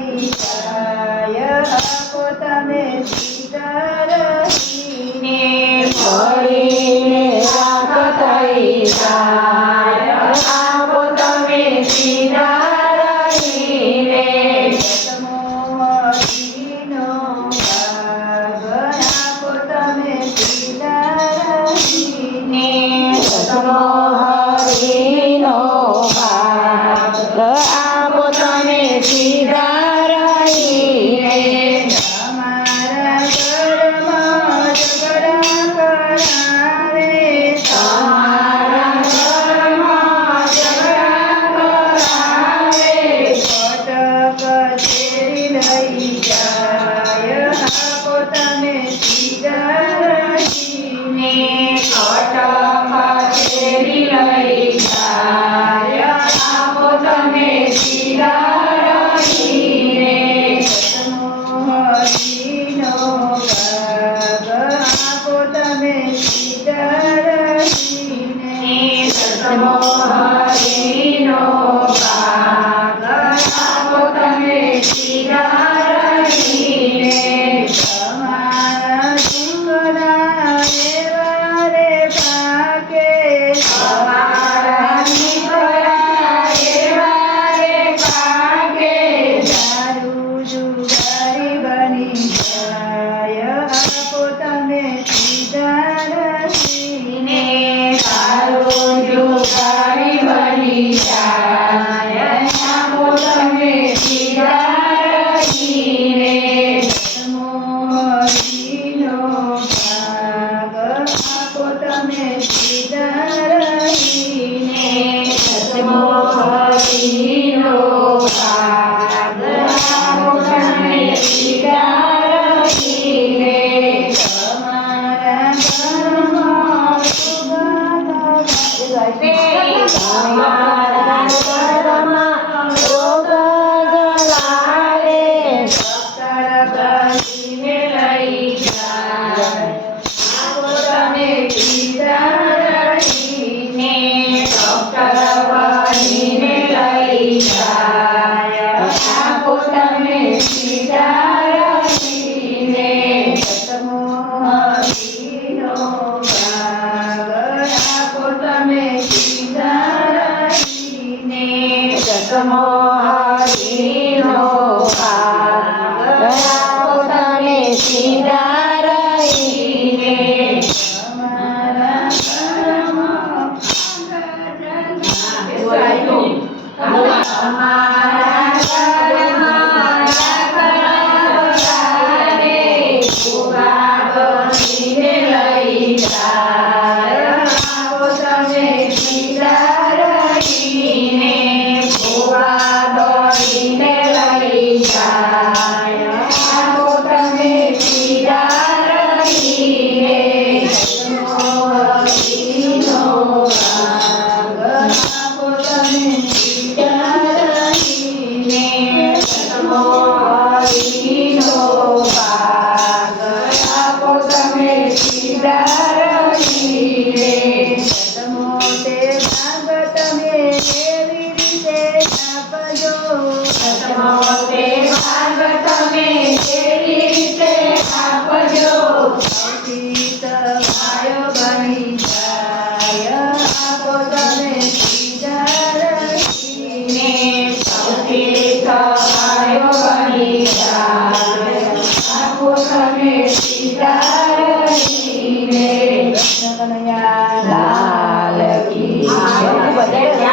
લઈ જાય આપો તમે સીધા રહીને કરીને રાખ થઈ જાય આપો તમે સીધા રહીને દસમો હરીનો ભાગ આપો તમે સીધા રહીને દસમો હરીનો ભાગ આપો તમે સીધા રહીને તમારા ઘરમાં ઝઘડા કરાવે તમારા ઘરમાં ઝઘડા કરાવે કોર્ટ કચેરી લઈ જાય આપો તમે સીધા રહીને કોર્ટ કચેરી લઈ જાય આપો તમે સીધા રહીને દસમો હરીનો ભાગ આપો તમે સીધા રહીને દસમો હરીનો ભાગ આપો તમે સીધા રહીને તમારા દીકરા એવા રે પાકે તમારા દીકરા એવા રે પાકે દારૂ જુગારી બની જાય આપો તમે સીધા રહીને સારું જુગારી બની જાય આપો તમે સીધા રહીને દસમો હરીનો ભાગ આપો તમે સીધા રહીને દસમો હરીનો ભાગ આપો તમે સીધા રહીને તમારા ઘરમાં તમારા ઘરમાં રોગ ગલાવે ડોક્ટર બનીને લઈ જાય આપો તમે સીધા રહીને ડોક્ટર બનીને લઈ જાય આપો તમે સીધા રહીને દસમો હરીનો ભાગ આપો તમે સીધા રહીને દસમો હરીનો ભાગ આપો તમે સીધા રહીને તમારા ઘરમાં અમારા ઘરમાં લાકડા વગાડે, ભૂવા બનીને લઈ જાય આપો તમે સીધા રહીને ભૂવા બનીને લઈ જાય આપો તમે સીધા રહીને દસમો હરીનો ભાગ આપો તમે સીધા રહીને દસમો હરીનો ભાગ આપો તમે સીધા રહીને દસમો તે ભાગ તમે એવી રીતે આપજો દસમો તે